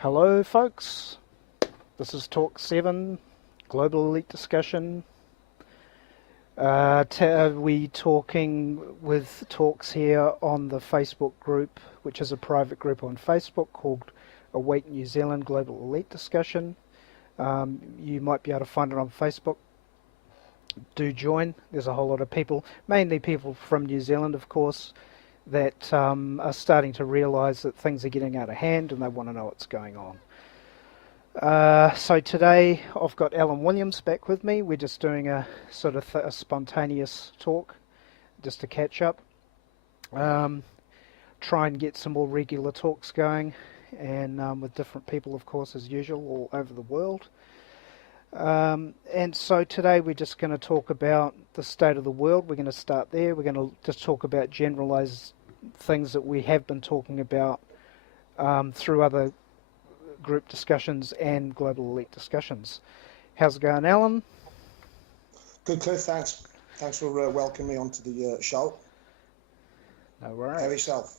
Hello, folks. This is Talk 7, Global Elite Discussion. We talking with talks here on the Facebook group, which is a private group on Facebook called Awake New Zealand Global Elite Discussion. You might be able to find it on Facebook. Do join. There's a whole lot of people, mainly people from New Zealand, of course, that are starting to realise that things are getting out of hand and they want to know what's going on. So today I've got Alan Williams back with me. We're just doing a sort of a spontaneous talk, just to catch up. Try and get some more regular talks going, and with different people, of course, as usual, all over the world. And so today we're just going to talk about the state of the world. We're going to start there. We're going to just talk about generalised things that we have been talking about through other group discussions and global elite discussions. How's it going, Alan? Good, Cliff. Thanks. Thanks for welcoming me onto the show. No worries. How yourself?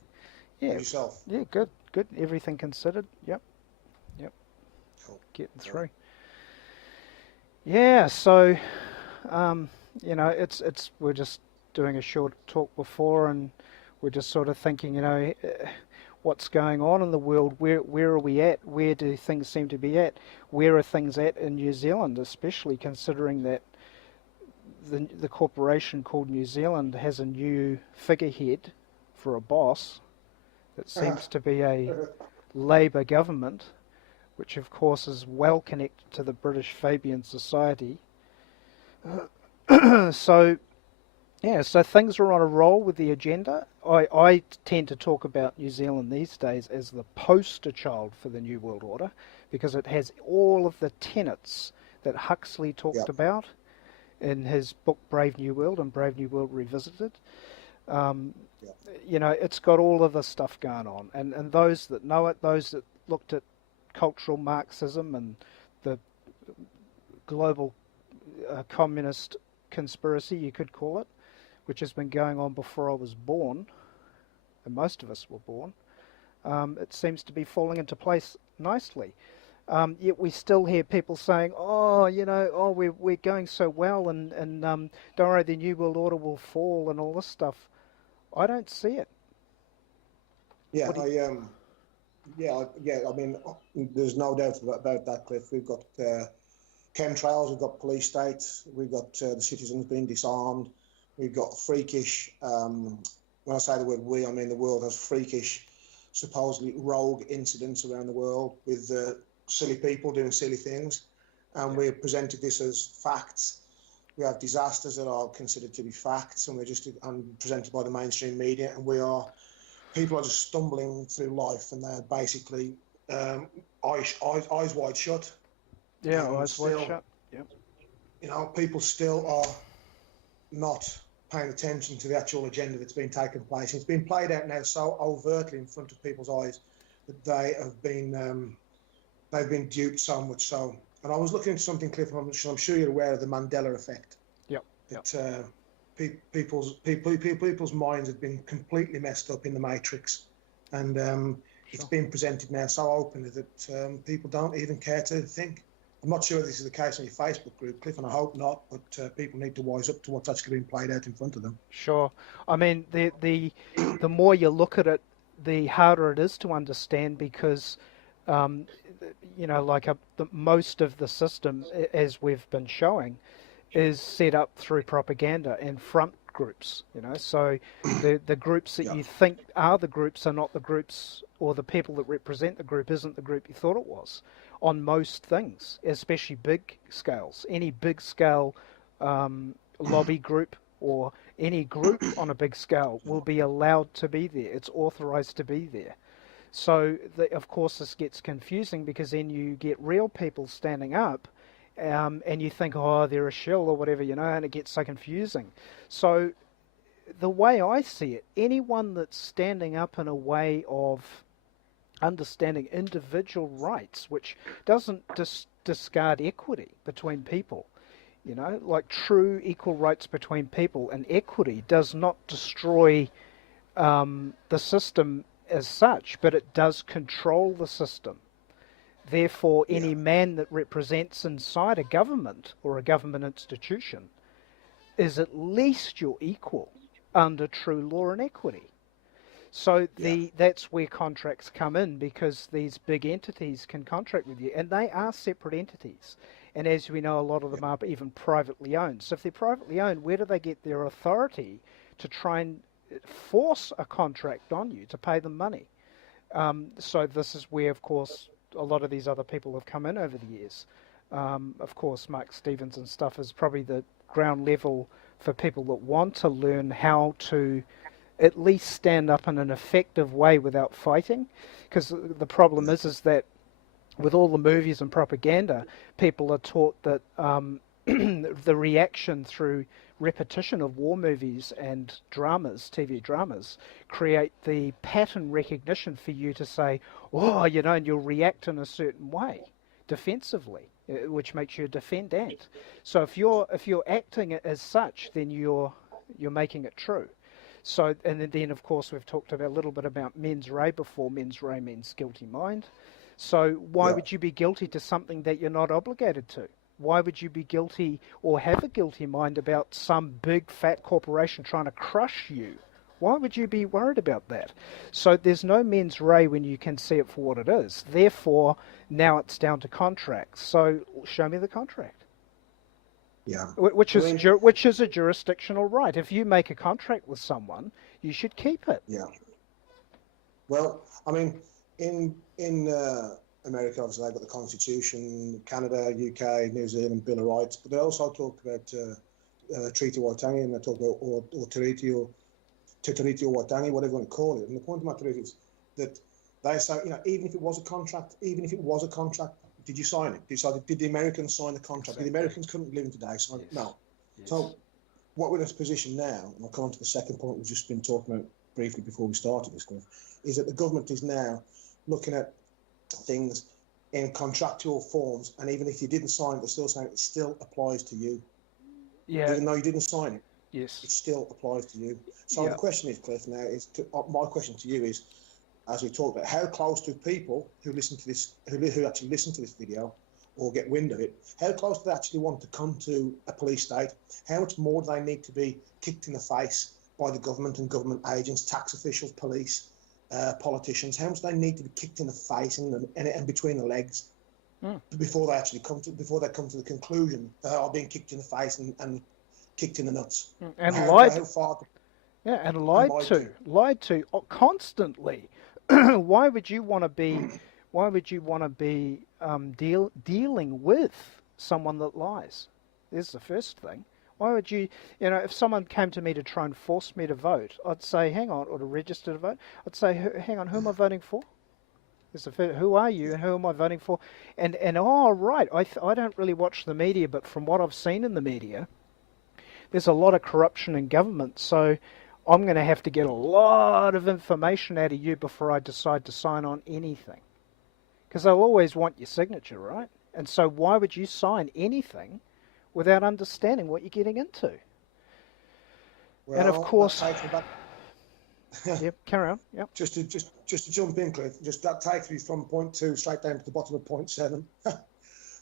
Yeah. How yourself? Yeah, good. Good. Everything considered. Yep. Cool. Getting through. Yeah. So, it's we're just doing a short talk before, and we're just sort of thinking, what's going on in the world? Where are we at? Where do things seem to be at? Where are things at in New Zealand, especially considering that the corporation called New Zealand has a new figurehead for a boss that seems to be a Labour government, which of course is well connected to the British Fabian Society. So things are on a roll with the agenda. I tend to talk about New Zealand these days as the poster child for the New World Order, because it has all of the tenets that Huxley talked about in his book Brave New World and Brave New World Revisited. It's got all of this stuff going on. And those that know it, those that looked at cultural Marxism and the global communist conspiracy, you could call it, which has been going on before I was born, and most of us were born, it seems to be falling into place nicely. Yet we still hear people saying, we're going so well, and don't worry, the New World Order will fall and all this stuff. I don't see it. Yeah, I mean, there's no doubt about that, Cliff. We've got chemtrails, we've got police states, we've got the citizens being disarmed. We've got freakish, when I say the word we, I mean the world has freakish, supposedly rogue incidents around the world with silly people doing silly things. And we're presented this as facts. We have disasters that are considered to be facts, and we're just presented by the mainstream media. And people are just stumbling through life, and they're basically eyes wide shut. Yeah, eyes wide shut. Yep. People still are not paying attention to the actual agenda that's been taking place. It's been played out now so overtly in front of people's eyes that they've been duped so much so. And I was looking into something, Cliff, and I'm sure you're aware of the Mandela effect. Yep. That people's minds have been completely messed up in the matrix, and it's been presented now so openly that people don't even care to think. I'm not sure this is the case on your Facebook group, Cliff, and I hope not, but people need to wise up to what's actually being played out in front of them. Sure. I mean, the more you look at it, the harder it is to understand, because, most of the system, as we've been showing, is set up through propaganda and front groups, So the groups that you think are the groups are not the groups, or the people that represent the group isn't the group you thought it was, on most things, especially big scales. Any big scale lobby group or any group on a big scale will be allowed to be there. It's authorized to be there. So, of course, this gets confusing, because then you get real people standing up and you think, they're a shill or whatever, and it gets so confusing. So the way I see it, anyone that's standing up in a way of understanding individual rights, which doesn't discard equity between people, like true equal rights between people, and equity does not destroy the system as such, but it does control the system. Therefore, Yeah. any man that represents inside a government or a government institution is at least your equal under true law and equity. So Yeah. that's where contracts come in, because these big entities can contract with you, and they are separate entities. And as we know, a lot of Yeah. them are even privately owned. So if they're privately owned, where do they get their authority to try and force a contract on you to pay them money? So this is where, of course, a lot of these other people have come in over the years. Of course, Mark Stevens and stuff is probably the ground level for people that want to learn how to at least stand up in an effective way without fighting. Because the problem Yeah. is that with all the movies and propaganda, people are taught that the reaction through repetition of war movies and dramas, TV dramas, create the pattern recognition for you to say, oh, and you'll react in a certain way, defensively, which makes you a defendant. So if you're acting as such, then you're making it true. So, and then of course we've talked about a little bit about mens rea before. Mens rea means guilty mind. So why Yeah. would you be guilty to something that you're not obligated to? Why would you be guilty or have a guilty mind about some big fat corporation trying to crush you? Why would you be worried about that? So there's no mens rea when you can see it for what it is. Therefore, now it's down to contracts. So show me the contract. Yeah. Which I is mean, which is a jurisdictional right. If you make a contract with someone, you should keep it. yeah. Well, I mean, in America, obviously they've got the Constitution. Canada, UK, New Zealand, Bill of Rights, but they also talk about Treaty Waitangi, and they talk about or Treaty or Waitangi, whatever you want to call it. And the point of my truth is that they say, even if it was a contract, did you sign it? Did the Americans sign the contract? Exactly. The Americans couldn't live in today sign it. No. Yes. So what we're in this position now, and I'll come on to the second point we've just been talking about briefly before we started this, is that the government is now looking at things in contractual forms, and even if you didn't sign it, they're still saying it still applies to you. Yeah. Even though you didn't sign it, Yes. it still applies to you. So Yeah. the question is, Cliff, now my question to you is, as we talked about, how close do people who listen to this, who actually listen to this video or get wind of it, how close do they actually want to come to a police state? How much more do they need to be kicked in the face by the government and government agents, tax officials, police, politicians? How much do they need to be kicked in the face and between the legs before they actually come to the conclusion that they are being kicked in the face and kicked in the nuts? And how far? Yeah, and lied to constantly. Why would you want to be? Why would you want to be dealing with someone that lies? There's the first thing. Why would you? If someone came to me to try and force me to vote, I'd say, hang on, or to register to vote, I'd say, hang on, who am I voting for? Who are you and who am I voting for? And oh, right, I don't really watch the media, but from what I've seen in the media, there's a lot of corruption in government, so I'm going to have to get a lot of information out of you before I decide to sign on anything. Because they'll always want your signature, right? And so why would you sign anything without understanding what you're getting into? Well, and of course, yep, carry on. Yep. Just to jump in, Cliff. That takes me from point 2 straight down to the bottom of point 7.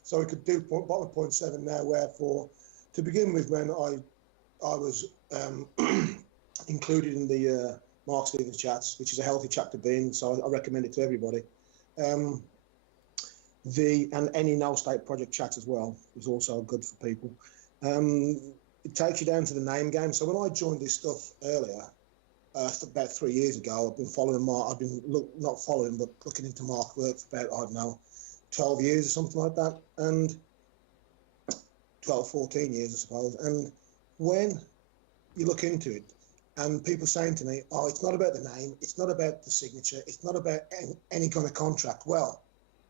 So we could do bottom of point 7 now. Wherefore, to begin with, when I was included in the Mark Stevens chats, which is a healthy chat to be in, so I recommend it to everybody. And any No State Project chat as well is also good for people. It takes you down to the name game. So when I joined this stuff earlier, about 3 years ago, I've been following Mark. I've been not following, but looking into Mark's work for about, I don't know, 12 years or something like that, and 12, 14 years, I suppose. And when you look into it, and people saying to me, oh, it's not about the name, it's not about the signature, it's not about any kind of contract. Well,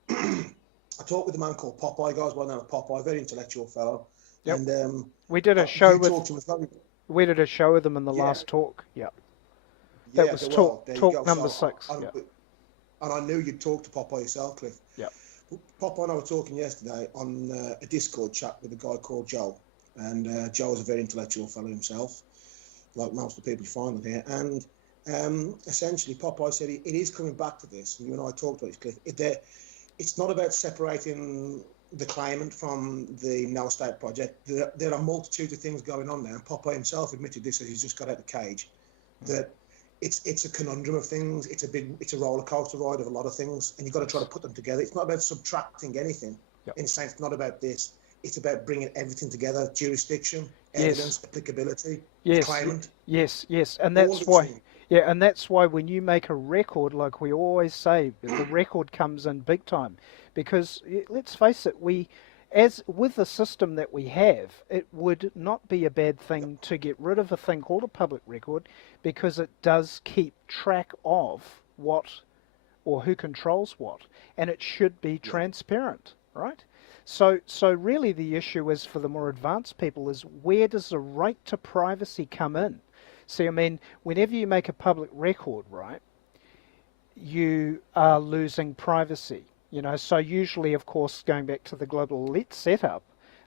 I talked with a man called Popeye. You guys well know Popeye, very intellectual fellow. Yep. And we did a show with them in the Yeah. last talk. Yeah. Yeah, That was there talk you go. number So 6. And I knew you'd talk to Popeye yourself, Cliff. Yeah. Popeye and I were talking yesterday on a Discord chat with a guy called Joe. And Joe is a very intellectual fellow himself, like most of the people you find on here. And essentially, Popeye said it is coming back to this. And you and I talked about it, Cliff. it's not about separating the claimant from the no state project. There are multitudes of things going on there, and Popeye himself admitted this as he's just got out of the cage. That it's a conundrum of things. It's a roller coaster ride of a lot of things, and you've got to try to put them together. It's not about subtracting anything. Yep. In a sense, not about this. It's about bringing everything together: jurisdiction, evidence, applicability, claimant. Yes, and that's why. Yeah, and that's why when you make a record, like we always say, the record comes in big time, because let's face it, as with the system that we have, it would not be a bad thing to get rid of a thing called a public record, because it does keep track of what or who controls what, and it should be transparent, right? So really the issue is, for the more advanced people, is where does the right to privacy come in? See, I mean, whenever you make a public record, right, you are losing privacy. So usually, of course, going back to the global elite setup,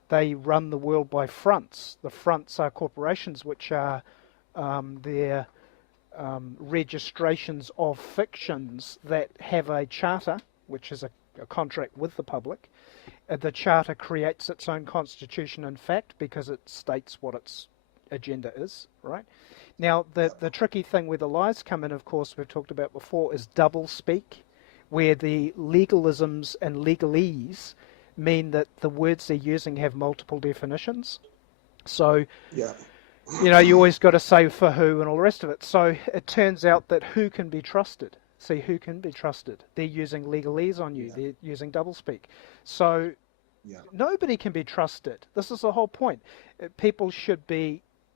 they run the world by fronts. The fronts are corporations, which are their registrations of fictions that have a charter, which is a contract with the public. The charter creates its own constitution, in fact, because it states what its agenda is, right? Now, the tricky thing where the lies come in, of course, we've talked about before, is double speak, where the legalisms and legalese mean that the words they're using have multiple definitions. So, you always got to say for who and all the rest of it. So it turns out that who can be trusted? See, who can be trusted? They're using legalese on you. They're using double speak. So nobody can be trusted. This is the whole point. People should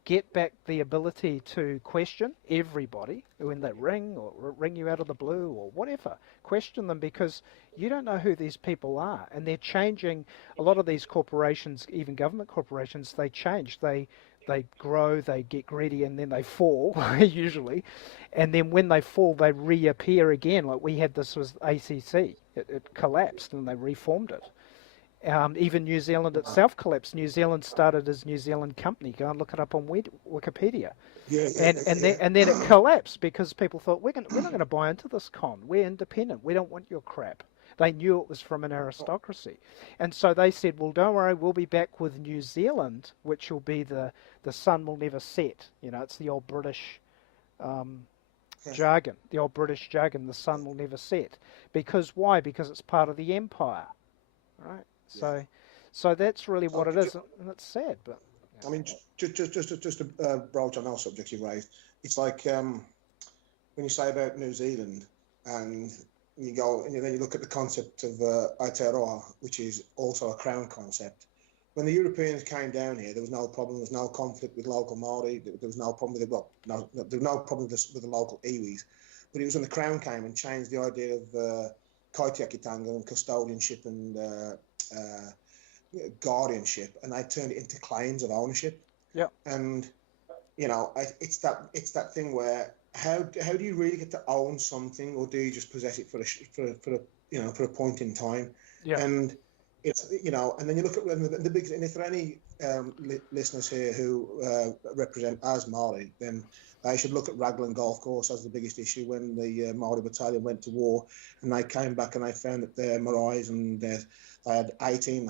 get back the ability to question everybody when they ring or ring you out of the blue or whatever. Question them, because you don't know who these people are, and they're changing. A lot of these corporations, even government corporations, they change. They grow, they get greedy, and then they fall usually, and then when they fall, they reappear again. Like we had this with ACC, it collapsed and they reformed it. Even New Zealand itself collapsed. New Zealand started as New Zealand Company. Go and look it up on Wikipedia. And then it collapsed because people thought, we're not going to buy into this con. We're independent. We don't want your crap. They knew it was from an aristocracy. And so they said, well, don't worry, we'll be back with New Zealand, which will be the sun will never set. It's the old British jargon. The old British jargon, the sun will never set. Because why? Because it's part of the empire, right? So that's really what it is, and it's sad. But I mean, just to broach on those subjects you raised, it's like when you say about New Zealand, and you go and then you look at the concept of Aotearoa, which is also a crown concept. When the Europeans came down here, there was no problem. There was no conflict with local Maori. There was no problem with there was no problem with the local iwis. But it was when the crown came and changed the idea of kaitiakitanga and custodianship and guardianship, and they turned it into claims of ownership. Yeah. And it's that thing where how do you really get to own something, or do you just possess it for a point in time? Yeah. And it's and then you look at the big, and if there are any listeners here who represent as Maori, then they should look at Raglan Golf Course as the biggest issue when the Maori battalion went to war, and they came back and they found that their maraes and they had 18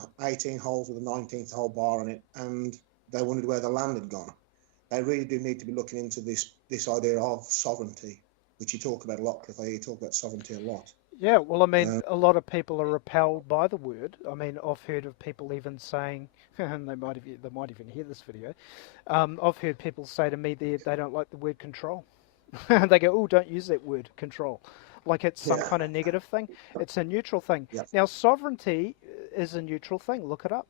holes with a 19th hole bar on it, and they wondered where the land had gone. They really do need to be looking into this idea of sovereignty, which you talk about a lot, Cliff. You talk about sovereignty a lot. Yeah, well, I mean, a lot of people are repelled by the word. I mean, I've heard of people even saying, and they might even hear this video. I've heard people say to me they don't like the word control. They go, "Oh, don't use that word, control," like it's some kind of negative thing. It's a neutral thing. Yeah. Now, sovereignty is a neutral thing. Look it up.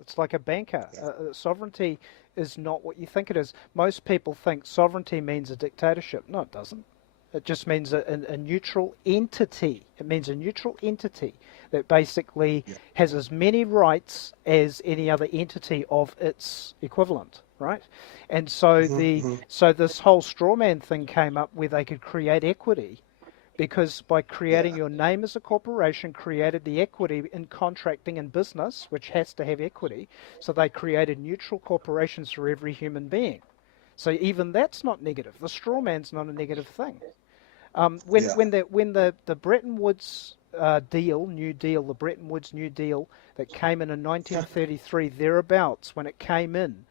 It's like a banker. Yeah. Sovereignty is not what you think it is. Most people think sovereignty means a dictatorship. No, it doesn't. It just means a neutral entity. It means a neutral entity that basically has as many rights as any other entity of its equivalent, right? And so so this whole straw man thing came up where they could create equity, because by creating your name as a corporation created the equity in contracting and business, which has to have equity. So they created neutral corporations for every human being. So even that's not negative. The straw man's not a negative thing. When the Bretton Woods New Deal, the Bretton Woods New Deal that came in 1933, thereabouts, when it came in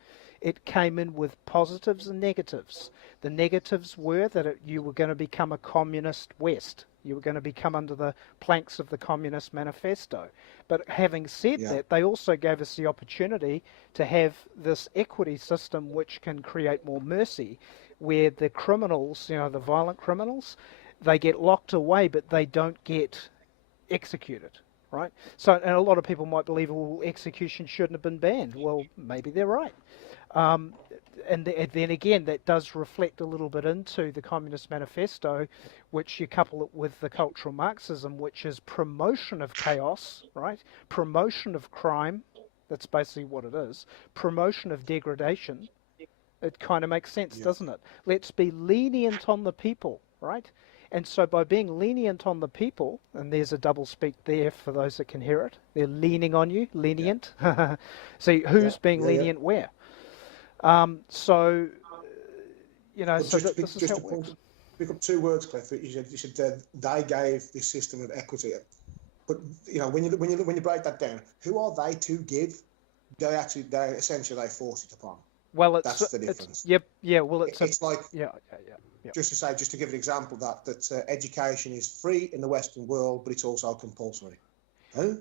with positives and negatives. The negatives were that you were going to become a communist West. You were going to become under the planks of the Communist Manifesto. But having said that, they also gave us the opportunity to have this equity system which can create more mercy, where the criminals, the violent criminals, they get locked away, but they don't get executed, right? So, and a lot of people might believe, well, execution shouldn't have been banned. Well, maybe they're right. And then again, that does reflect a little bit into the Communist Manifesto, which you couple it with the cultural Marxism, which is promotion of chaos, right? Promotion of crime. That's basically what it is. Promotion of degradation. It kind of makes sense, doesn't it? Let's be lenient on the people, right? And so by being lenient on the people, and there's a double speak there for those that can hear it, they're leaning on you, lenient. See, who's being lenient where? So this is how it works. Pick up two words, Cliff. You said they gave this system of equity. But when you break that down, who are they to give? They essentially force it upon. Well, that's the difference. Well, it's like Yep. Just to give an example, that education is free in the Western world, but it's also compulsory. Huh?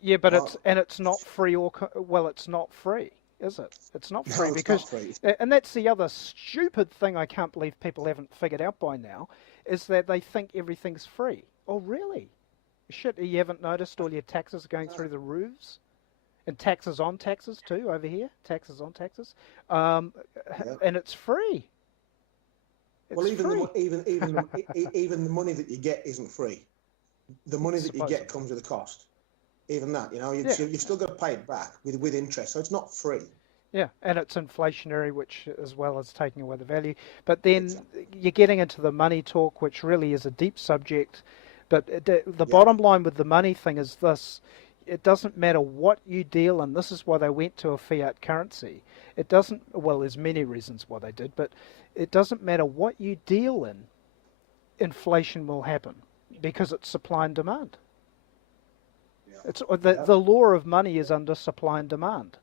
Yeah, but it's not free it's not free, is it? It's not free because, not free. And that's the other stupid thing I can't believe people haven't figured out by now, is that they think everything's free. Oh, really? Shit, you haven't noticed all your taxes going through the roofs? And taxes on taxes too over here. Taxes on taxes, and it's free. Well, even the money that you get isn't free. The money that you get comes with a cost. Even that, you've still got to pay it back with interest, so it's not free. Yeah, and it's inflationary, which as well as taking away the value. But then you're getting into the money talk, which really is a deep subject. But the bottom line with the money thing is this. It doesn't matter what you deal in. This is why they went to a fiat currency. It doesn't, well, there's many reasons why they did, but it doesn't matter what you deal in, inflation will happen because it's supply and demand. Yeah. It's the law of money is under supply and demand.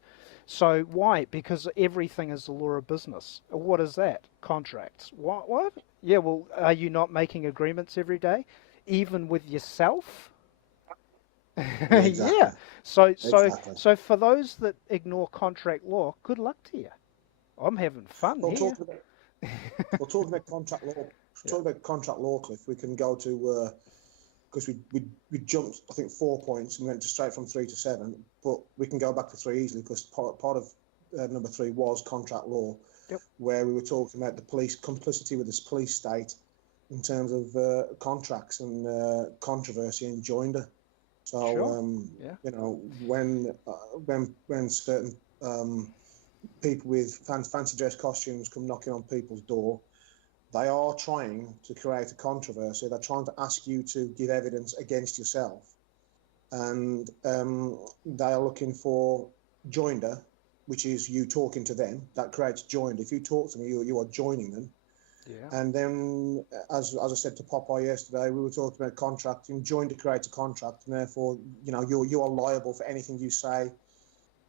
So why? Because everything is the law of business. What is that? Contracts. What? Yeah, well, are you not making agreements every day, even with yourself? Exactly. Yeah. So for those that ignore contract law, good luck to you. I'm having fun here. Talking about contract law. Talking about contract law, Cliff. We can go to because we jumped, I think, 4 points and went straight from 3 to 7. But we can go back to 3 easily because part of number 3 was contract law, where we were talking about the police complicity with this police state in terms of contracts and controversy and joinder. So when certain people with fancy dress costumes come knocking on people's door, they are trying to create a controversy. They're trying to ask you to give evidence against yourself, and they are looking for joinder, which is you talking to them. That creates joinder. If you talk to me, you are joining them. Yeah. And then, as I said to Popeye yesterday, we were talking about contracting. Joinder creates a contract, and therefore, you are liable for anything you say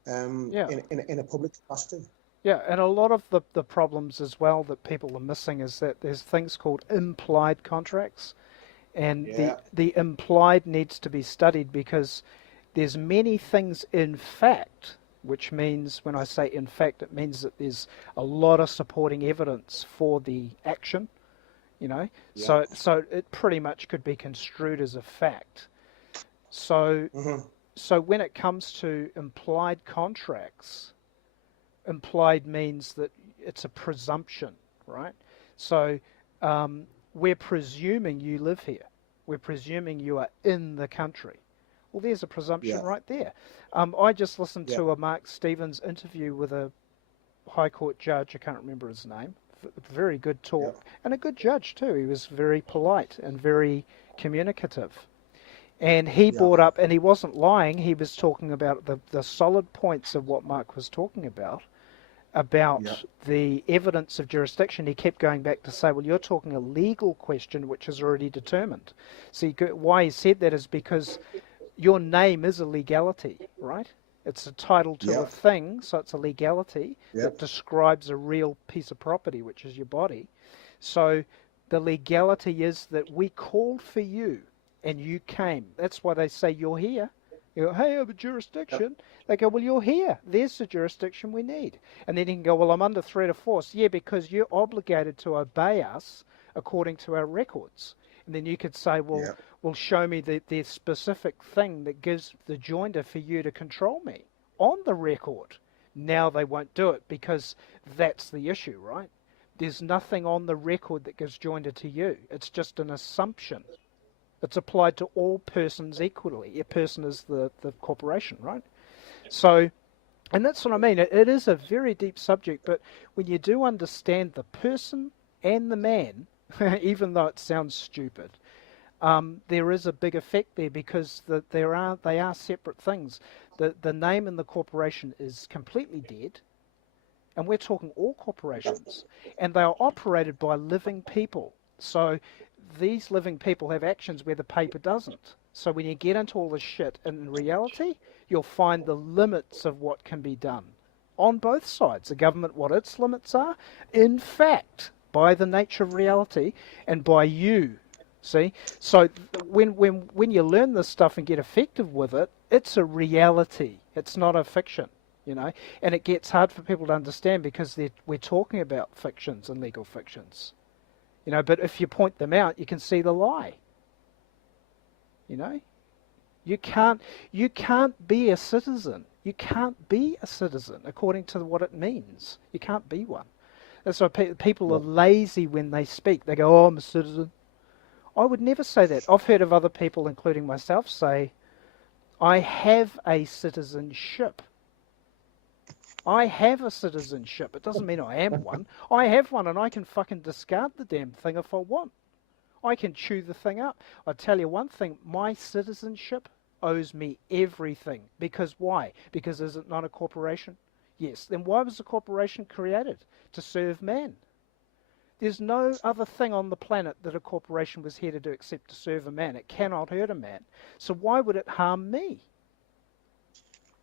in a public capacity. Yeah, and a lot of the problems as well that people are missing is that there's things called implied contracts, and the implied needs to be studied because there's many things in fact. Which means, when I say in fact, it means that there's a lot of supporting evidence for the action, So it pretty much could be construed as a fact. So when it comes to implied contracts, implied means that it's a presumption, right? So we're presuming you live here. We're presuming you are in the country. Well, there's a presumption right there. I just listened to a Mark Stevens interview with a High Court judge. I can't remember his name. Very good talk. And a good judge, too. He was very polite and very communicative. And he brought up, and he wasn't lying, he was talking about the solid points of what Mark was talking about. about the evidence of jurisdiction, he kept going back to say, well, you're talking a legal question which is already determined. See, why he said that is because your name is a legality, right? It's a title to a thing, so it's a legality that describes a real piece of property, which is your body. So the legality is that we called for you and you came. That's why they say you're here. You go, hey, I have a jurisdiction. They go, well, you're here. There's the jurisdiction we need. And then you can go, well, I'm under threat of force. Yeah, because you're obligated to obey us according to our records. And then you could say, well, show me the specific thing that gives the joinder for you to control me on the record. Now they won't do it because that's the issue, right? There's nothing on the record that gives joinder to you. It's just an assumption. It's applied to all persons equally. A person is the corporation, right? So, and that's what I mean. It is a very deep subject, but when you do understand the person and the man, even though it sounds stupid, there is a big effect there because they are separate things. The name in the corporation is completely dead, and we're talking all corporations, and they are operated by living people. So these living people have actions where the paper doesn't. So when you get into all this shit, in reality, you'll find the limits of what can be done on both sides. The government, what its limits are, in fact, by the nature of reality and by you. See? So when you learn this stuff and get effective with it, it's a reality. It's not a fiction, you know. And it gets hard for people to understand because we're talking about fictions and legal fictions. You know, but if you point them out, you can see the lie. You know? You can't be a citizen. You can't be a citizen according to what it means. You can't be one. That's why people are lazy when they speak. They go, oh, I'm a citizen. I would never say that. I've heard of other people, including myself, say, I have a citizenship. I have a citizenship. It doesn't mean I am one. I have one and I can fucking discard the damn thing if I want. I can chew the thing up. I tell you one thing, my citizenship owes me everything. Because why? Because is it not a corporation? Yes. Then why was the corporation created? To serve man. There's no other thing on the planet that a corporation was here to do except to serve a man. It cannot hurt a man. So why would it harm me?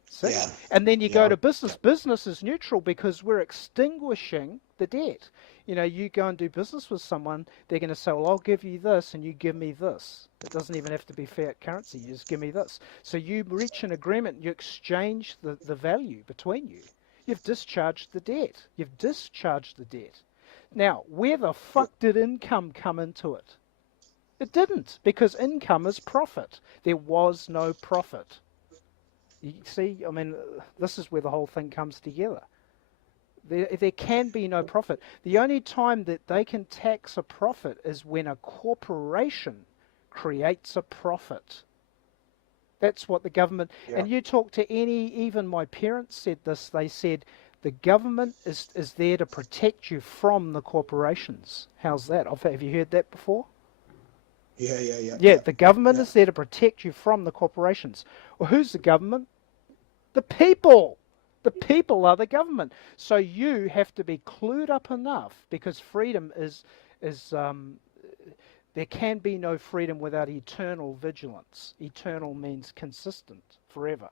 See? Yeah. And then you go to business. Business is neutral because we're extinguishing the debt. You know, you go and do business with someone, they're going to say, well, I'll give you this and you give me this. It doesn't even have to be fiat currency. You just give me this. So you reach an agreement, you exchange the value between you. You've discharged the debt. You've discharged the debt. Now, where the fuck did income come into it? It didn't, because income is profit. There was no profit. You see, I mean, this is where the whole thing comes together. There can be no profit. The only time that they can tax a profit is when a corporation creates a profit. That's what the government... Yeah. And you talk to even my parents said this, they said, the government is there to protect you from the corporations. How's that? Have you heard that before? Yeah, the government is there to protect you from the corporations. Well, who's the government? The people. The people are the government. So you have to be clued up enough, because freedom is there can be no freedom without eternal vigilance. Eternal means consistent, forever.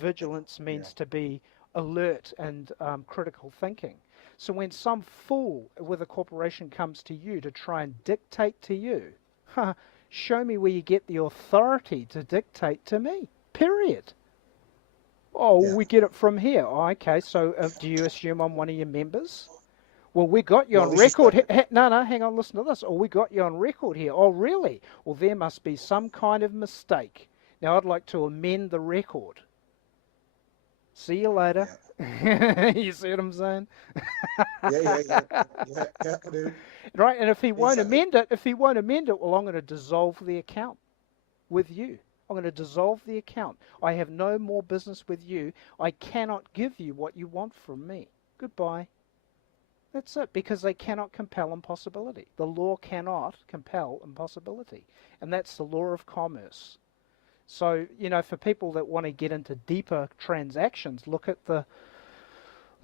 Vigilance means to be alert and critical thinking. So when some fool with a corporation comes to you to try and dictate to you, show me where you get the authority to dictate to me, period. Oh, we get it from here. Oh, okay, so do you assume I'm one of your members? Well, we got you on record. No, hang on, listen to this. Oh, we got you on record here. Oh, really? Well, there must be some kind of mistake. Now, I'd like to amend the record. See you later. Yeah. You see what I'm saying? Yeah, I do. Right, and if he won't amend it, well, I'm going to dissolve the account with you. I'm going to dissolve the account. I have no more business with you. I cannot give you what you want from me. Goodbye. That's it, because they cannot compel impossibility. The law cannot compel impossibility. And that's the law of commerce. So, you know, for people that want to get into deeper transactions, look at the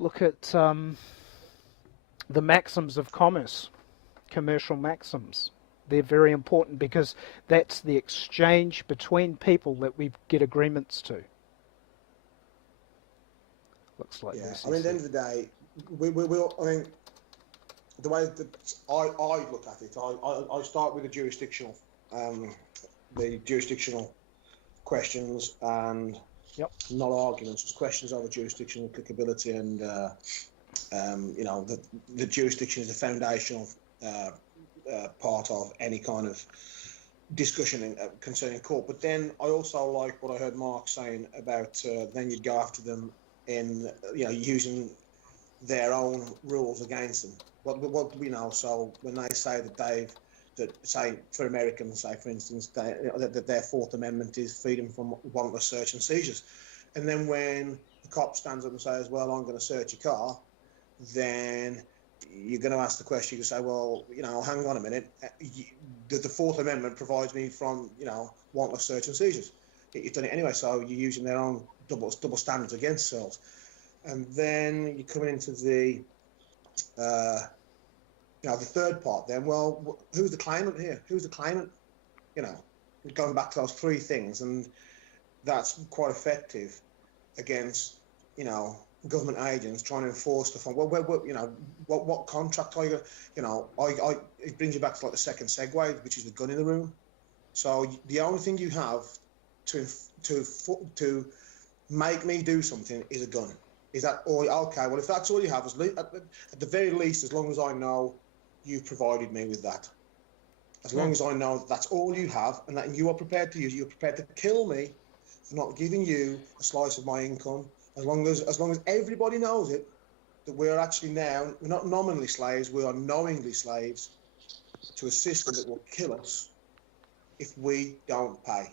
look at the maxims of commerce, commercial maxims. They're very important because that's the exchange between people that we get agreements to. Looks like Yeah, this. I mean, at the end of the day, we will. I mean, the way that I look at it, I start with the jurisdictional questions and Yep. not arguments, just questions over jurisdictional applicability and the jurisdiction is the foundational part of any kind of discussion concerning court. But then I also like what I heard Mark saying about then you'd go after them in using their own rules against them. What we know, so when they say that say for Americans, say for instance, that their Fourth Amendment is freedom from warrantless search and seizures, and then when the cop stands up and says, "Well, I'm going to search your car," then you're going to ask the question. You say, "Well, hang on a minute. The Fourth Amendment provides me from warrantless search and seizures. You've done it anyway, so you're using their own double standards against themselves." And then you're coming into the the third part. Then, well, who's the claimant here? Who's the claimant? Going back to those three things, and that's quite effective against government agents trying to enforce stuff on. Well, what contract are you? It brings you back to like the second segue, which is the gun in the room. So the only thing you have to make me do something is a gun. Is that all? Okay, well, if that's all you have, at the very least, as long as I know you've provided me with that, as long as I know that's all you have, and that you are prepared to use, you're prepared to kill me for not giving you a slice of my income, as long as everybody knows it, that we're actually now, we're not nominally slaves, we are knowingly slaves to a system that will kill us if we don't pay.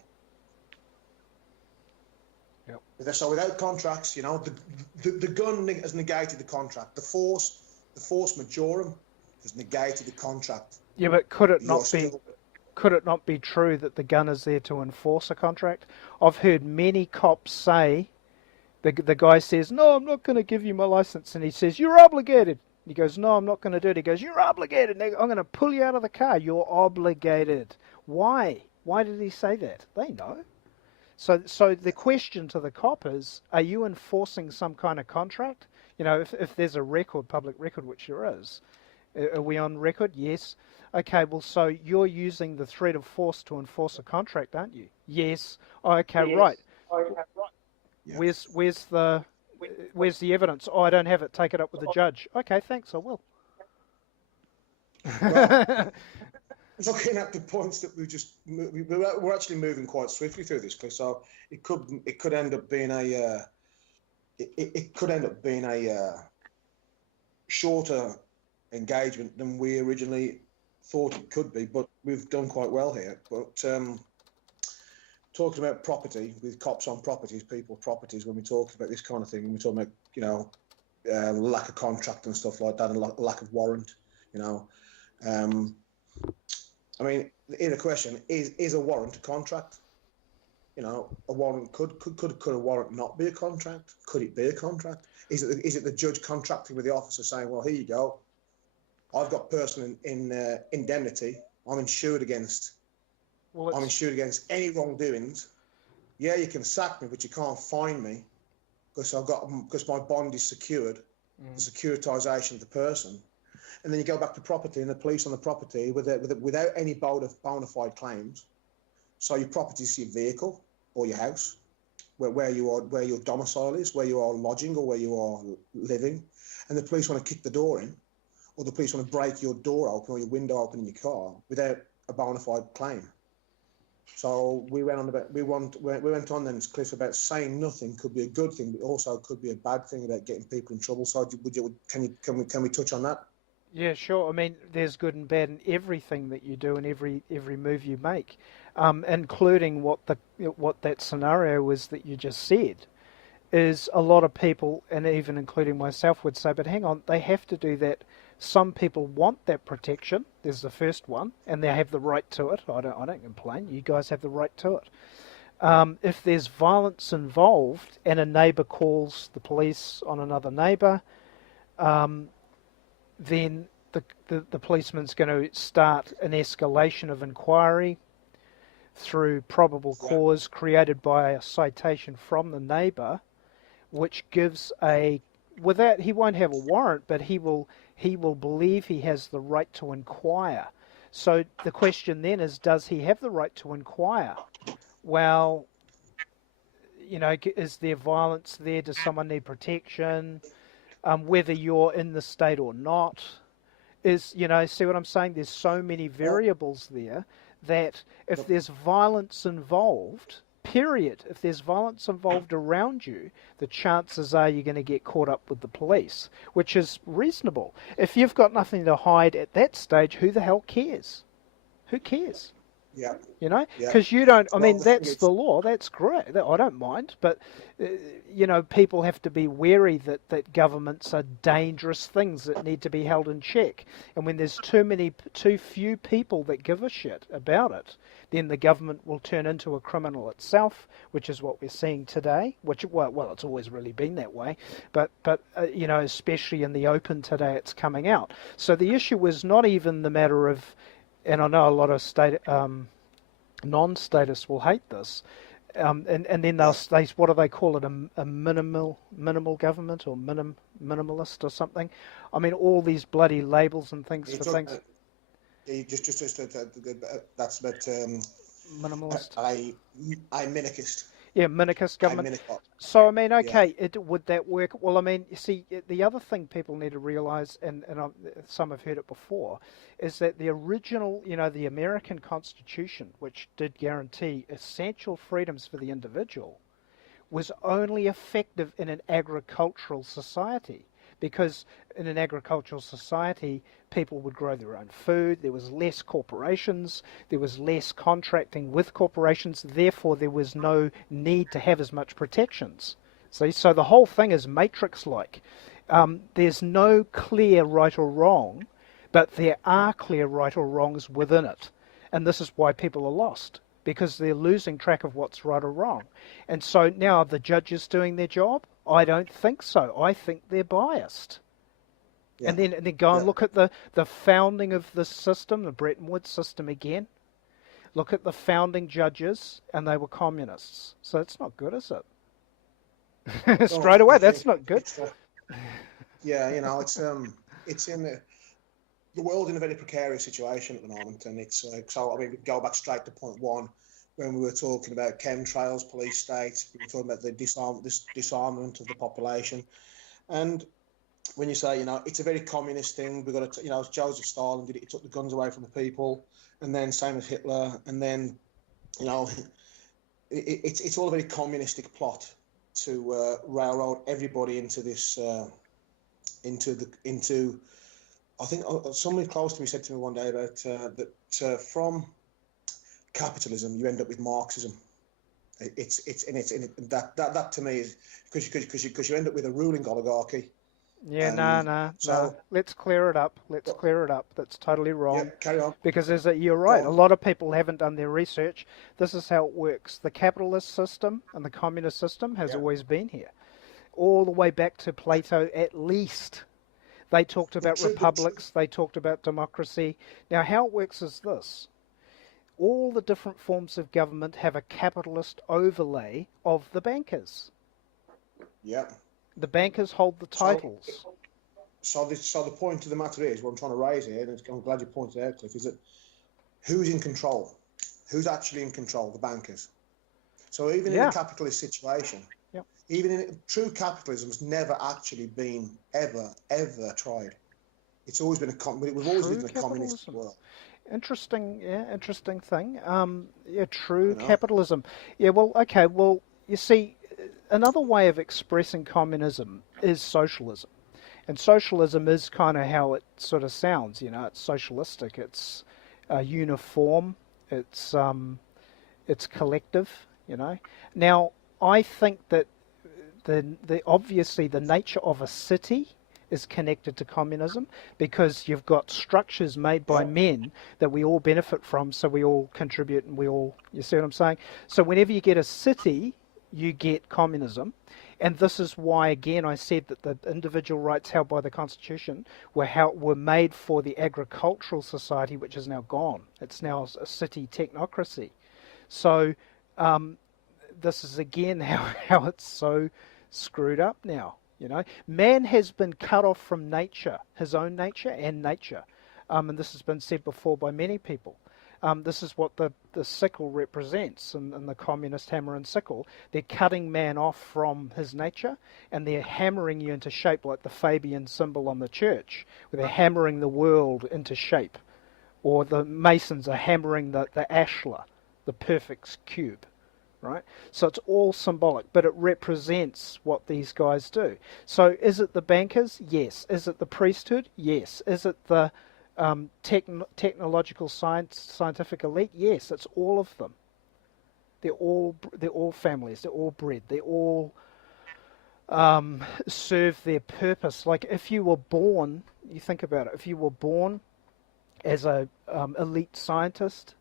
Yep. So without contracts, the gun has negated the contract. The force majorum has negated the contract. Yeah, but could it not be true that the gun is there to enforce a contract? I've heard many cops say, the guy says, "No, I'm not going to give you my license," and he says, "You're obligated." He goes, "No, I'm not going to do it." He goes, "You're obligated. I'm going to pull you out of the car. You're obligated." Why? Why did he say that? They know. So the question to the cop is, are you enforcing some kind of contract? If there's a record, public record, which there is, are we on record? Yes. Okay, well, so you're using the threat of force to enforce a contract, aren't you? Yes. Oh, okay, yes. Right. Yeah. Where's the evidence? Oh, I don't have it. Take it up with the judge. Okay, thanks, I will. Well, looking at the points that we're actually moving quite swiftly through this, Chris. So it could end up being a shorter engagement than we originally thought it could be, but we've done quite well here. But talking about property with cops on properties, people's properties, when we talk about this kind of thing, when we're talking about lack of contract and stuff like that, and lack of warrant, I mean, in a question, is a warrant a contract? A warrant could a warrant not be a contract? Could it be a contract? Is it the judge contracting with the officer saying, "Well, here you go, I've got personal indemnity. I'm insured against any wrongdoings. Yeah, you can sack me, but you can't fine me because my bond is secured, the securitization of the person." And then you go back to property, and the police on the property without any bona fide claims. So your property is your vehicle or your house, where your domicile is, where you are lodging or where you are living, and the police want to kick the door in, or the police want to break your door open or your window open in your car without a bona fide claim. So we went on then, Cliff, about saying nothing could be a good thing, but also could be a bad thing about getting people in trouble. So can we touch on that? Yeah, sure. I mean, there's good and bad in everything that you do and every move you make, including what that scenario is that you just said. Is a lot of people, and even including myself, would say, but hang on, they have to do that. Some people want that protection. There's the first one, and they have the right to it. I don't complain. You guys have the right to it. If there's violence involved and a neighbour calls the police on another neighbour, then the policeman's going to start an escalation of inquiry through probable cause created by a citation from the neighbour, which gives without, he won't have a warrant, but he will believe he has the right to inquire. So the question then is, does he have the right to inquire? Well, is there violence there? Does someone need protection? Whether you're in the state or not, see what I'm saying? There's so many variables there that if there's violence involved, period, if there's violence involved around you, the chances are you're going to get caught up with the police, which is reasonable. If you've got nothing to hide at that stage, who the hell cares? Who cares? Yeah. Because you don't, that's the law, that's great, I don't mind, but, people have to be wary that governments are dangerous things that need to be held in check. And when there's too few people that give a shit about it, then the government will turn into a criminal itself, which is what we're seeing today, well, it's always really been that way, but especially in the open today, it's coming out. So the issue was not even the matter of, and I know a lot of non-statists will hate this, and then they what do they call it, a minimal government or minimalist or something. I mean, all these bloody labels and things for things. That's about minimalist. I minarchist. Yeah, minarchist government. So, okay, would that work? Well, you see, the other thing people need to realise, and some have heard it before, is that the original, the American Constitution, which did guarantee essential freedoms for the individual, was only effective in an agricultural society. Because in an agricultural society, people would grow their own food, there was less corporations, there was less contracting with corporations, therefore there was no need to have as much protections. See, so the whole thing is matrix-like. There's no clear right or wrong, but there are clear right or wrongs within it. And this is why people are lost, because they're losing track of what's right or wrong. And so now are the judges doing their job? I don't think so. I think they're biased. Yeah. And then go and look at the founding of the system, the Bretton Woods system again. Look at the founding judges, and they were communists. So it's not good, is it? Straight away, that's not good. It's in the world in a very precarious situation at the moment, and it's we go back straight to point one. When we were talking about chemtrails, police states, we were talking about the disarmament of the population. And when you say, it's a very communist thing, we've got to, Joseph Stalin did it, he took the guns away from the people, and then same as Hitler, and then, it's all a very communistic plot to railroad everybody into this, I think somebody close to me said to me one day about that from capitalism you end up with Marxism. That to me is because you end up with a ruling oligarchy. Yeah, no. Let's clear it up. That's totally wrong. Yeah, carry on. Because you're right. A lot of people haven't done their research. This is how it works. The capitalist system and the communist system has always been here, all the way back to Plato at least. They talked about republics. They talked about democracy. Now, how it works is this. All the different forms of government have a capitalist overlay of the bankers. Yeah. The bankers hold the titles. So the point of the matter is, what I'm trying to raise here, and I'm glad you pointed out, Cliff, is that who's in control? Who's actually in control? The bankers. So even in a capitalist situation, even in true capitalism has never actually been ever tried. It's always been we've always lived in a communist world. Interesting thing. True capitalism. Yeah, well, okay, well, you see, another way of expressing communism is socialism. And socialism is kind of how it sort of sounds, it's socialistic, it's uniform, it's collective, Now, I think that obviously the nature of a city is connected to communism because you've got structures made by men that we all benefit from, so we all contribute and you see what I'm saying? So whenever you get a city, you get communism. And this is why, again, I said that the individual rights held by the Constitution were made for the agricultural society, which is now gone. It's now a city technocracy. So this is, again, how it's so screwed up now. Man has been cut off from nature, his own nature and nature. And this has been said before by many people. This is what the sickle represents in the communist hammer and sickle. They're cutting man off from his nature, and they're hammering you into shape, like the Fabian symbol on the church, where they're hammering the world into shape. Or the Masons are hammering the ashlar, the perfect cube. Right? So it's all symbolic, but it represents what these guys do. So is it the bankers? Yes. Is it the priesthood? Yes. Is it the technological scientific elite? Yes. It's all of them. They're all families. They're all bred. They all serve their purpose. Like if you were born, you think about it. If you were born as a elite scientist,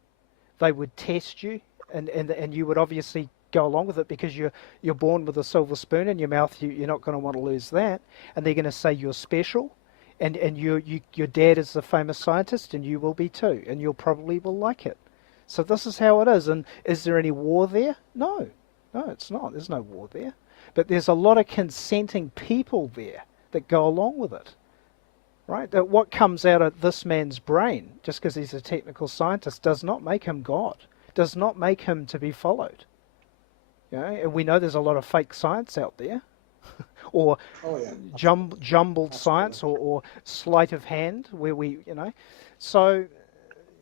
they would test you. And you would obviously go along with it because you're born with a silver spoon in your mouth. You're not going to want to lose that. And they're going to say you're special, and your dad is the famous scientist, and you will be too, and you'll probably will like it. So this is how it is. And is there any war there? No, it's not. There's no war there. But there's a lot of consenting people there that go along with it. Right? That what comes out of this man's brain, just because he's a technical scientist, does not make him God. Does not make him to be followed. And we know there's a lot of fake science out there, or jumbled science, or sleight of hand, where So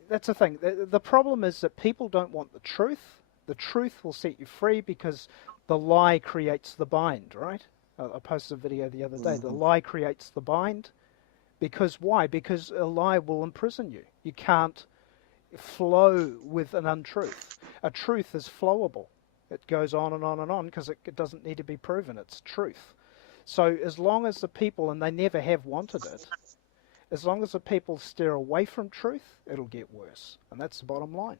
that's the thing. The problem is that people don't want the truth. The truth will set you free because the lie creates the bind, right? I posted a video the other day. The lie creates the bind. Because why? Because a lie will imprison you. You can't flow with an untruth. A truth is flowable. It goes on and on and on because it doesn't need to be proven. It's truth. So as long as the people, and they never have wanted it, as long as the people steer away from truth, it'll get worse. And that's the bottom line.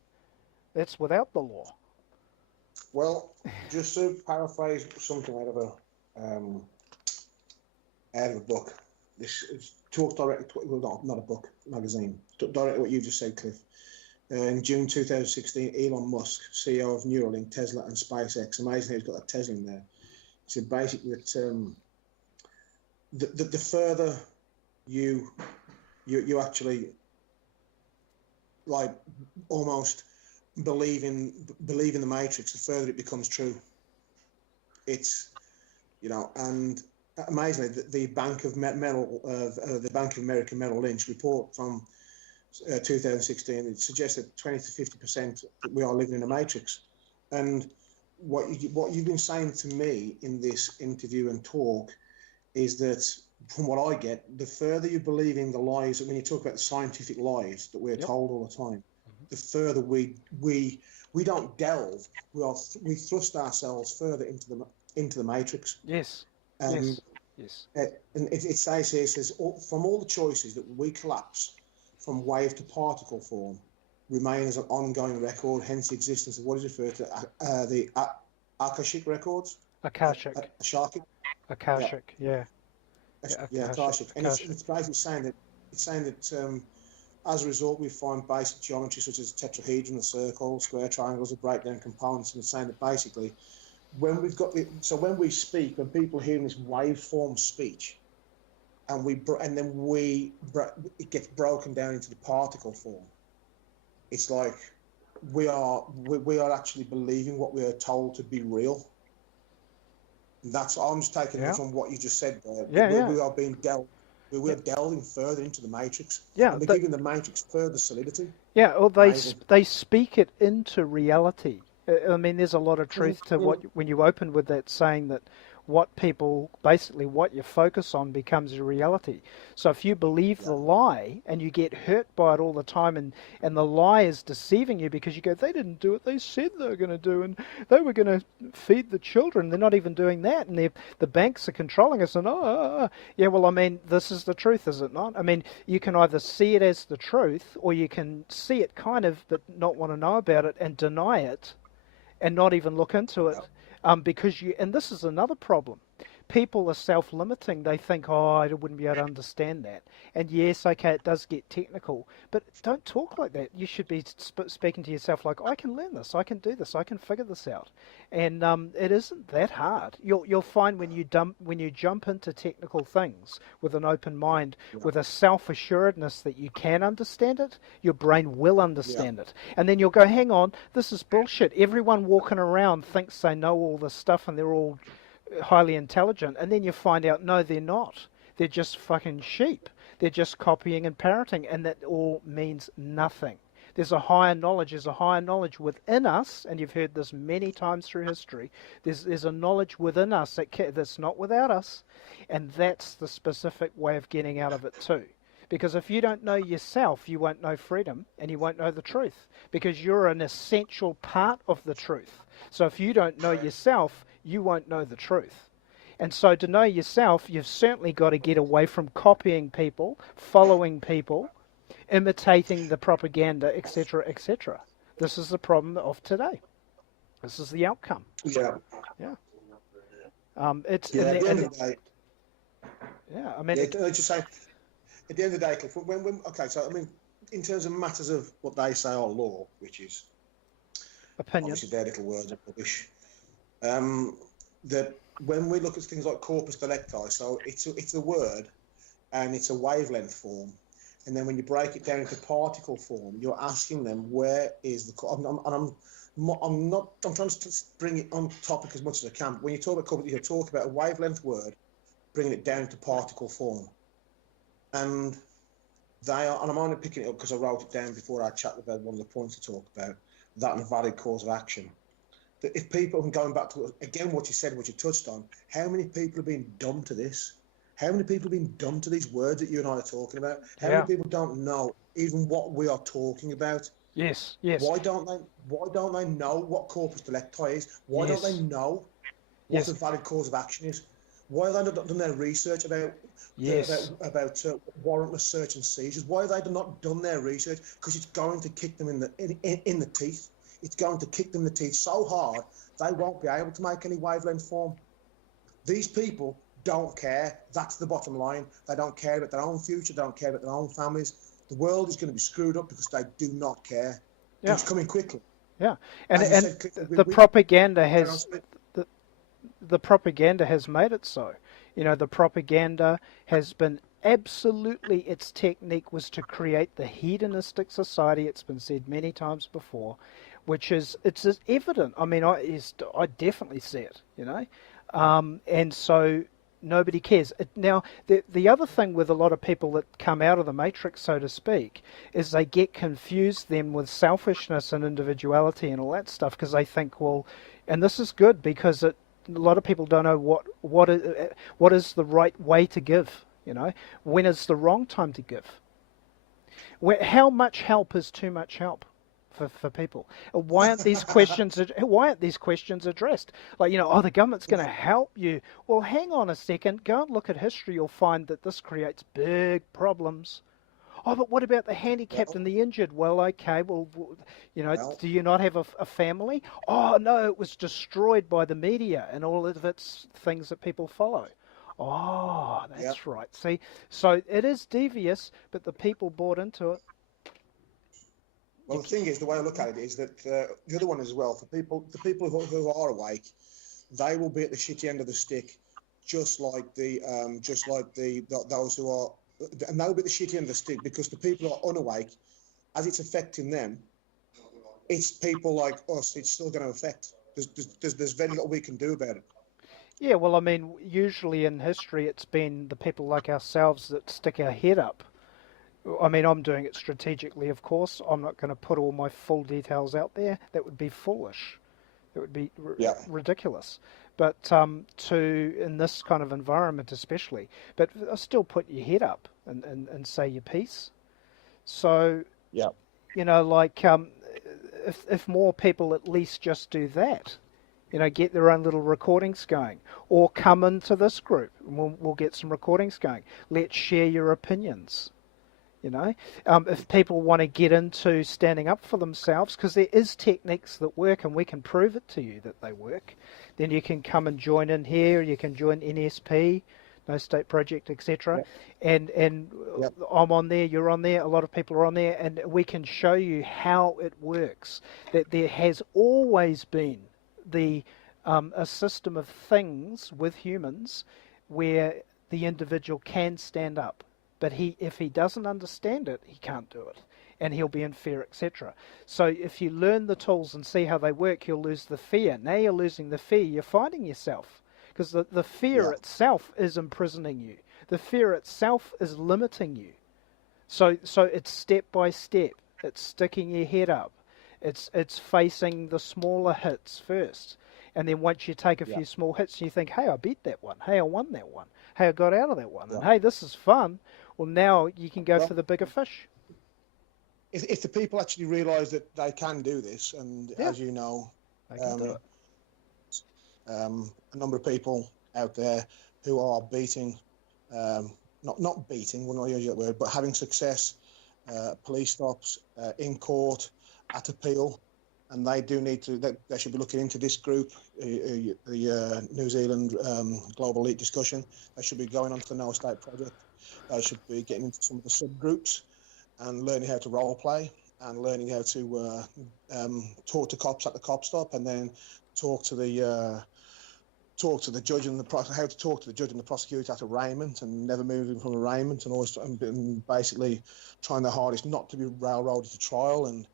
That's without the law. Well, just to paraphrase something out of a book. This is talk directly. Well, not a book, magazine. Directly what you just said, Cliff. In June 2016, Elon Musk, CEO of Neuralink, Tesla, and SpaceX. Amazing how he's got that Tesla in there. He said basically that the further you actually like almost believe in the Matrix, the further it becomes true. It's and amazingly, the Bank of America Merrill Lynch report from 2016, it suggests that 20 to 50% that we are living in a matrix. And what you've been saying to me in this interview and talk is that, from what I get, the further you believe in the lies, when you talk about the scientific lies that we're told all the time, the further we don't delve, we thrust ourselves further into the matrix. Yes. Yes. And it says here, from all the choices that we collapse from wave to particle form remain as an ongoing record, hence the existence of what is referred to the Akashic records. Akashic. Yeah. Akashic. And it's basically saying that as a result we find basic geometry such as tetrahedron, a circle, square triangles, a breakdown components, and it's saying that basically when we speak, when people hear this waveform speech, it gets broken down into the particle form. It's like we are actually believing what we are told to be real. I'm just taking it from what you just said there. We are being dealt. We're delving further into the matrix. Yeah, and we're giving the matrix further solidity. Yeah, well, they speak it into reality. I mean, there's a lot of truth to when you open with that saying that what you focus on becomes your reality. So if you believe the lie and you get hurt by it all the time, and the lie is deceiving you because you go, they didn't do what they said they were going to do, and they were going to feed the children. They're not even doing that, and the banks are controlling us. And yeah, well, I mean, this is the truth, is it not? I mean, you can either see it as the truth, or you can see it kind of, but not want to know about it and deny it, and not even look into it. Because and this is another problem. people are self-limiting. They think, oh, I wouldn't be able to understand that. And yes, okay, it does get technical, but don't talk like that. You should be speaking to yourself like, I can learn this, I can do this, I can figure this out. And it isn't that hard. You'll find when you jump into technical things with an open mind, with a self-assuredness that you can understand it, your brain will understand it. And then you'll go, hang on, this is bullshit. Everyone walking around thinks they know all this stuff and they're all highly intelligent, and then you find out, no, they're not. They're just fucking sheep. They're just copying and parroting, and that all means nothing. There's a higher knowledge. There's a higher knowledge within us, and you've heard this many times through history. There's a knowledge within us that's not without us, and that's the specific way of getting out of it too. Because if you don't know yourself, you won't know freedom, and you won't know the truth, because you're an essential part of the truth. So if you don't know yourself, you won't know the truth. And so to know yourself, you've certainly got to get away from copying people, following people, imitating the propaganda, etc., etc. This is the problem of today. This is the outcome. Yeah. Yeah. At the end of the day. Yeah, I mean. Yeah, just say, at the end of the day, Cliff, okay, so I mean, in terms of matters of what they say are law, which is opinion, obviously their little words are rubbish. That when we look at things like corpus delicti, so it's a word and it's a wavelength form, and then when you break it down into particle form, you're asking them where is the. I'm trying to bring it on topic as much as I can. When you talk about corpus, you talk about a wavelength word, bringing it down to particle form, and they are. And I'm only picking it up because I wrote it down before I chat about one of the points to talk about. That and a valid cause of action. That if people, and going back to again what you said, what you touched on, how many people have been dumb to this? How many people have been dumb to these words that you and I are talking about? How many people don't know even what we are talking about? Yes. Why don't they know what corpus delicti is? Why don't they know what a valid cause of action is? Why have they not done their research about warrantless search and seizures? Why have they not done their research? Because it's going to kick them in the teeth. It's going to kick them in the teeth so hard they won't be able to make any wavelength form. These people don't care. That's the bottom line. They don't care about their own future. They don't care about their own families. The world is going to be screwed up because they do not care. Yeah. It's coming quickly. Yeah, and the propaganda has the propaganda has made it so. You know, the propaganda has been absolutely, its technique was to create the hedonistic society. It's been said many times before, which is, it's evident. I mean, I definitely see it, you know, and so nobody cares. Now, the other thing with a lot of people that come out of the matrix, so to speak, is they get confused then with selfishness and individuality and all that stuff, because they think, well, and this is good because a lot of people don't know what is the right way to give. You know, when is the wrong time to give? How much help is too much help for people? Why aren't these questions addressed? Like, you know, oh, the government's going to help you. Well, hang on a second. Go and look at history. You'll find that this creates big problems. Oh, but what about the handicapped and the injured? Well, okay, well, you know, do you not have a family? Oh, no, it was destroyed by the media and all of its things that people follow. Oh, that's right. See, so it is devious, but the people bought into it. Well, the thing is, the way I look at it is that the other one as well, for people, the people who are awake, they will be at the shitty end of the stick, just like those who are, and they'll be at the shitty end of the stick because the people who are unawake, as it's affecting them, it's people like us. It's still going to affect. There's very little we can do about it. Yeah, well, I mean, usually in history, it's been the people like ourselves that stick our head up. I mean, I'm doing it strategically, of course. I'm not going to put all my full details out there. That would be foolish. It would be ridiculous. But in this kind of environment especially, but still put your head up and say your piece. So, you know, like if more people at least just do that, you know, get their own little recordings going, or come into this group and we'll get some recordings going. Let's share your opinions. You know, if people want to get into standing up for themselves, because there is techniques that work, and we can prove it to you that they work, then you can come and join in here. You can join NSP, No State Project, etc. Yep. And Yep. I'm on there. You're on there. A lot of people are on there, and we can show you how it works. That there has always been a system of things with humans where the individual can stand up. But if he doesn't understand it, he can't do it, and he'll be in fear, etc. So if you learn the tools and see how they work, you'll lose the fear. Now you're losing the fear. You're fighting yourself, because the fear itself is imprisoning you. The fear itself is limiting you. So it's step by step. It's sticking your head up. It's facing the smaller hits first. And then once you take a few small hits, you think, hey, I beat that one. Hey, I won that one. Hey, I got out of that one. And hey, this is fun. Well, now you can go for the bigger fish. If the people actually realise that they can do this, and as you know, they can do it. A number of people out there who are beating, not beating, we're not using that word, but having success, police stops, in court, at appeal, and they do need to. They should be looking into this group, the New Zealand Global Elite Discussion. They should be going onto the No State Project. They should be getting into some of the subgroups and learning how to role play and learning how to talk to cops at the cop stop, and then talk to the judge and how to talk to the judge and the prosecutor at arraignment, and never moving from arraignment, and always and basically trying their hardest not to be railroaded to trial. And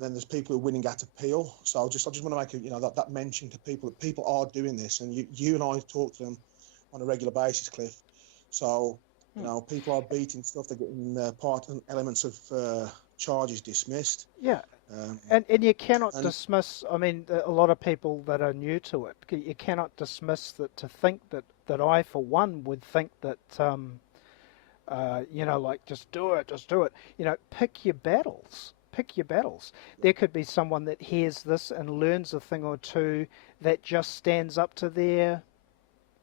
then there's people who are winning at appeal. So I just want to make that mention to people that people are doing this, and you and I talk to them on a regular basis, Cliff. So people are beating stuff. They're getting part and elements of charges dismissed. Yeah. And you cannot dismiss. I mean, a lot of people that are new to it, you cannot dismiss that. To think that I, for one, would think that just do it. Pick your battles. Pick your battles. There could be someone that hears this and learns a thing or two that just stands up to their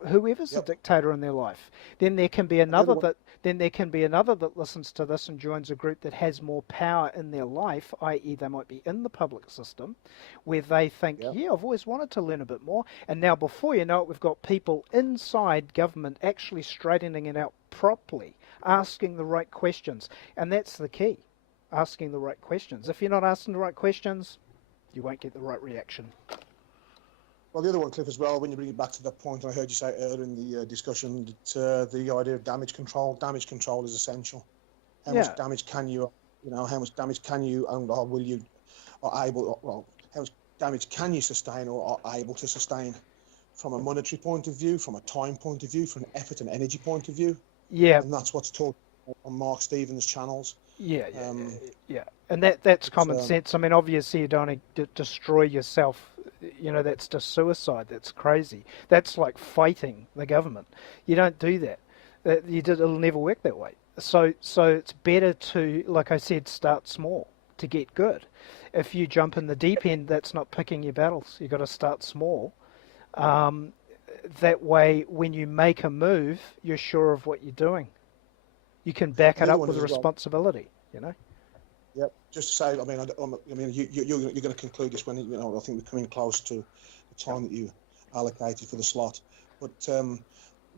whoever's the dictator in their life. Then there can be another that listens to this and joins a group that has more power in their life, i.e. they might be in the public system, where they think, I've always wanted to learn a bit more. And now before you know it, we've got people inside government actually straightening it out properly, asking the right questions. And that's the key, asking the right questions. If you're not asking the right questions, you won't get the right reaction. Well, the other one, Cliff, as well, when you bring it back to that point, I heard you say earlier in the discussion that the idea of damage control is essential. How much damage can you, how much damage can you and or will you, how much damage can you sustain or are able to sustain from a monetary point of view, from a time point of view, from an effort and energy point of view? Yeah. And that's what's taught on Mark Stevens' channels. Yeah. And that's common sense. I mean, obviously you don't want to destroy yourself. That's just suicide. That's crazy. That's like fighting the government. You don't do that. It'll never work that way. So it's better to, like I said, start small to get good. If you jump in the deep end, that's not picking your battles. You've got to start small. That way, when you make a move, you're sure of what you're doing. You can back it up with responsibility. Yep. Just to say, I mean, you're going to conclude this when I think we're coming close to the time that you allocated for the slot. But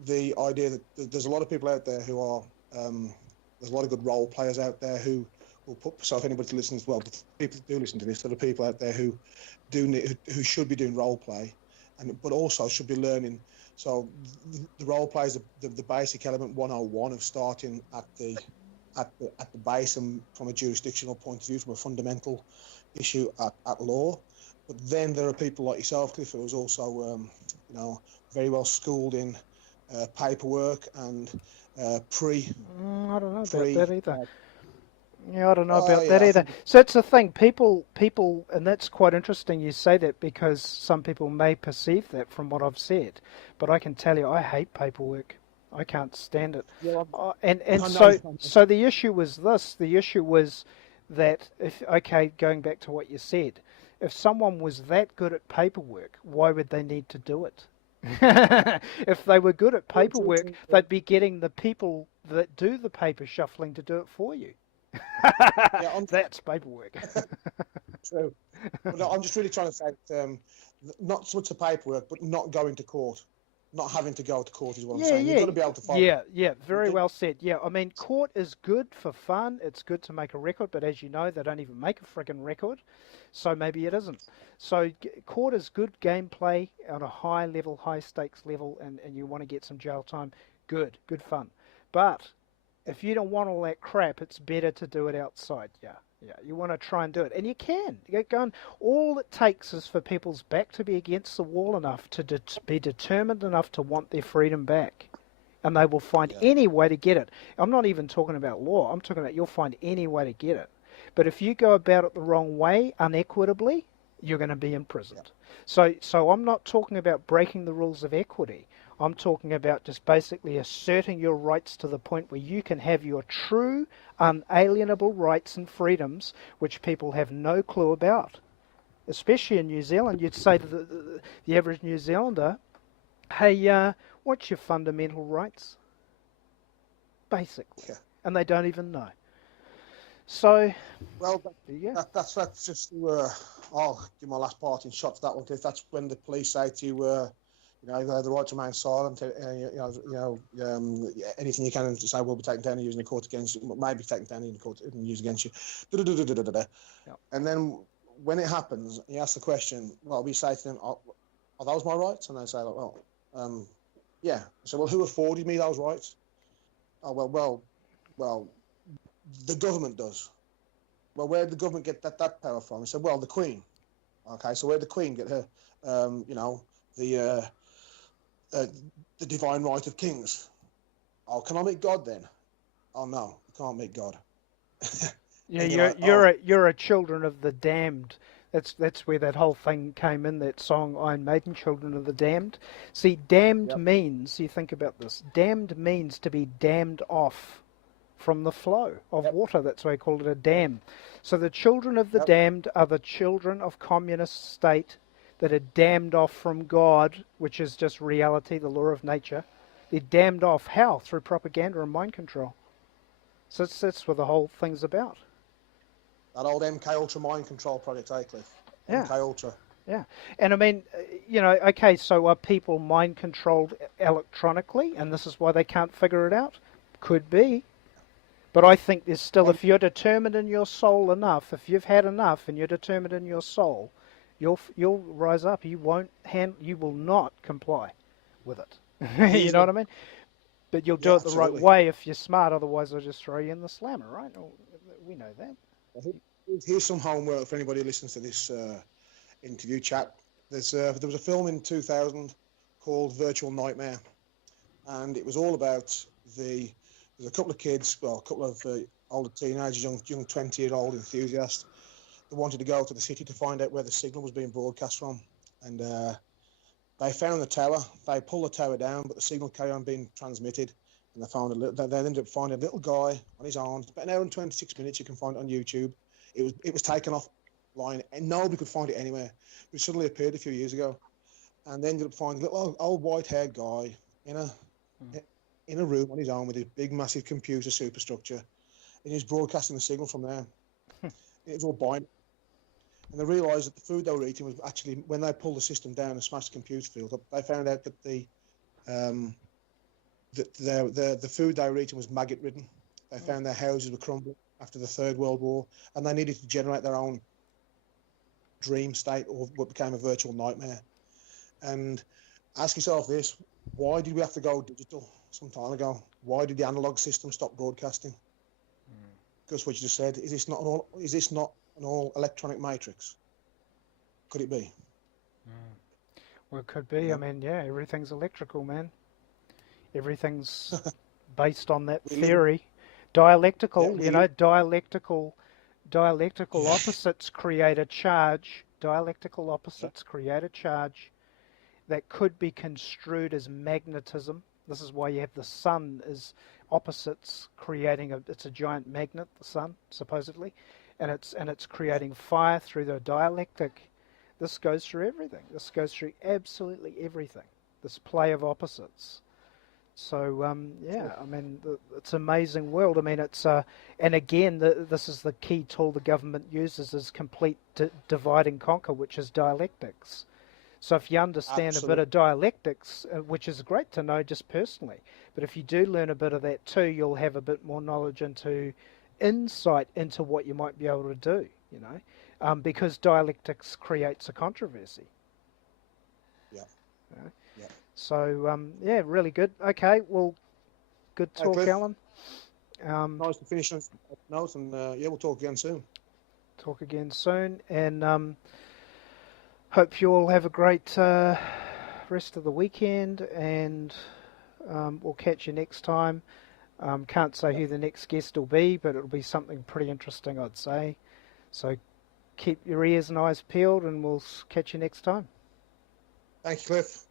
the idea that there's a lot of people out there who are there's a lot of good role players out there who will put. So if anybody listens, well, people do listen to this. There are people out there who should be doing role play, but also should be learning. So the role play is the basic element 101 of starting at the base and from a jurisdictional point of view, from a fundamental issue at law. But then there are people like yourself, Cliff, who was also very well schooled in paperwork and I don't know about that either. I don't know about that either. So it's the thing, people, and that's quite interesting you say that, because some people may perceive that from what I've said. But I can tell you, I hate paperwork. I can't stand it. So the issue was this. The issue was that, going back to what you said, if someone was that good at paperwork, why would they need to do it? If they were good at paperwork, they'd be getting the people that do the paper shuffling to do it for you. Yeah, That's paperwork. true. But no, I'm just really trying to say that, not so much the paperwork, but not going to court, not having to go to court is what I'm Yeah, saying. You've got yeah, to be able to follow. yeah. Very well said. Yeah, I mean, court is good for fun. It's good to make a record, but as you know, they don't even make a friggin' record, so maybe it isn't. So court is good gameplay on a high level, high stakes level, and you want to get some jail time. Good fun. But if you don't want all that crap, it's better to do it outside. Yeah, yeah. You want to try and do it, and you can. You get going. All it takes is for people's back to be against the wall enough to be determined enough to want their freedom back, and they will find Yeah, any way to get it. I'm not even talking about law. I'm talking about you'll find any way to get it. But if you go about it the wrong way, unequitably, you're going to be yeah. imprisoned. So I'm not talking about breaking the rules of equity. I'm talking about just basically asserting your rights to the point where you can have your true, unalienable rights and freedoms, which people have no clue about. Especially in New Zealand, you'd say to the average New Zealander, hey, what's your fundamental rights? Basically. Yeah. And they don't even know. So, Well, yeah. that's just. I'll give my last parting shot to that one. Because that's when the police say to you, you know, you have the right to remain silent. Anything you can say will be taken down and used in the court against you. Maybe taken down in the court and used against you. Yep. And then when it happens, you ask the question. Well, we say to them, "Are those my rights?" And they say, like, "Well, yeah." So, well, who afforded me those rights? Oh, well. The government does. Well, where did the government get that power from? He said, well, the Queen. Okay, so where did the Queen get her, the divine right of kings? Oh, can I meet God then? Oh, no, you can't meet God. Yeah, And you're like, oh. you're a children of the damned. That's where that whole thing came in, that song Iron Maiden, Children of the Damned. See, damned Yep. means, you think about this, damned means to be damned off from the flow of water. That's why I call it a dam. So the children of the Yep. damned are the children of communist state that are damned off from God, which is just reality, the law of nature. They're damned off. How? Through propaganda and mind control. So that's what the whole thing's about. That old MK Ultra mind control project, Cliff. Yeah. MK Ultra. Yeah, and I mean, okay, so are people mind controlled electronically, and this is why they can't figure it out? Could be. But I think there's still, Well, if you're determined in your soul enough, if you've had enough and you're determined in your soul, you'll rise up. You will not comply with it. You know what I mean? But you'll do it the right absolutely. way if you're smart. Otherwise, they'll just throw you in the slammer, right? We know that. Here's some homework for anybody who listens to this interview chat. There was a film in 2000 called Virtual Nightmare, and it was all about there's a couple of kids, well, a couple of older teenagers, young 20-year-old enthusiasts, that wanted to go to the city to find out where the signal was being broadcast from. And they found the tower. They pulled the tower down, but the signal carried on being transmitted. And they ended up finding a little guy on his arms. About an hour and 26 minutes. You can find it on YouTube. It was taken offline, and nobody could find it anywhere. It suddenly appeared a few years ago, and they ended up finding a little old white-haired guy in a room on his own with his big, massive computer superstructure, and he was broadcasting the signal from there. It was all binary. And they realised that the food they were eating was actually, when they pulled the system down and smashed the computer field up, they found out that the food they were eating was maggot-ridden. They found their houses were crumbling after the Third World War, and they needed to generate their own dream state, or what became a virtual nightmare. And ask yourself this: why did we have to go digital some time ago? Why did the analog system stop broadcasting? Because what you just said, is this not an all electronic matrix? Could it be? Well, it could be. Yeah. I mean, yeah, everything's electrical, man. Everything's based on that theory. Dialectical, dialectical opposites create a charge. Dialectical opposites create a charge that could be construed as magnetism. This is why you have the sun as opposites creating it's a giant magnet, the sun, supposedly, and it's creating fire through the dialectic. This goes through everything. This goes through absolutely everything. This play of opposites. So yeah, Sure. I mean, it's an amazing world. I mean, it's and again, this is the key tool the government uses is complete divide and conquer, which is dialectics. So if you understand a bit Absolutely. of dialectics, which is great to know just personally, but if you do learn a bit of that too, you'll have a bit more knowledge into insight into what you might be able to do. Because dialectics creates a controversy. Yeah. You know? Yeah. So yeah, really good. Okay, well, good Hey, talk, Cliff. Alan. Nice to finish on that note, and yeah, we'll talk again soon. Talk again soon, and hope you all have a great rest of the weekend, and we'll catch you next time. Can't say Yeah. who the next guest will be, but it'll be something pretty interesting, I'd say. So keep your ears and eyes peeled, and we'll catch you next time. Thank you, Cliff.